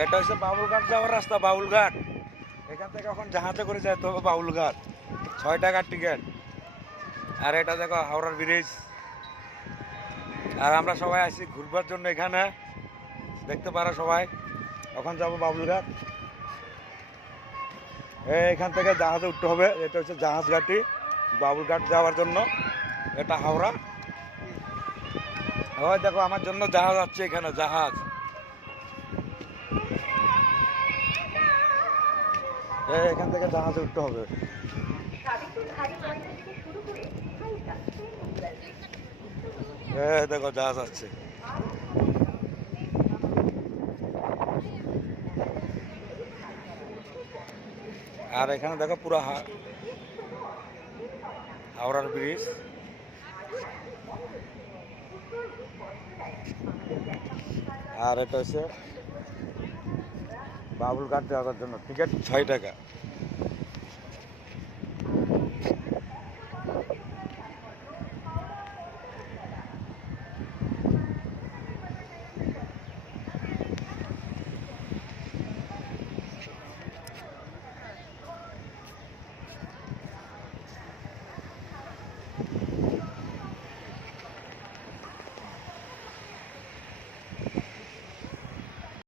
এটা হচ্ছে বাবুলঘাট যাওয়ার রাস্তা, বাবুলঘাট। এখান থেকে এখন জাহাজে করে যেতে হবে বাবুলঘাট, 6 টাকার টিকিট। আর এটা দেখো হাওড়ার ব্রিজ। আর আমরা সবাই আসি ঘুরবার জন্য এখানে, দেখতে পারো সবাই। এখন যাবো বাবুলঘাট। এখান থেকে জাহাজে উঠতে হবে, এটা হচ্ছে জাহাজ ঘাটি বাবুলঘাট যাওয়ার জন্য। এটা হাওড়া। ওই দেখো আমার জন্য জাহাজ আসছে এখানে, জাহাজ। এখান থেকে জাহাজে উঠতে হবে। দেখো জাহাজ আসছে। আর এখানে দেখো পুরো হাওড়ার ব্রিজ। আর এটা হচ্ছে বাবুলঘাট যাওয়ার জন্য টিকিট 6 টাকা।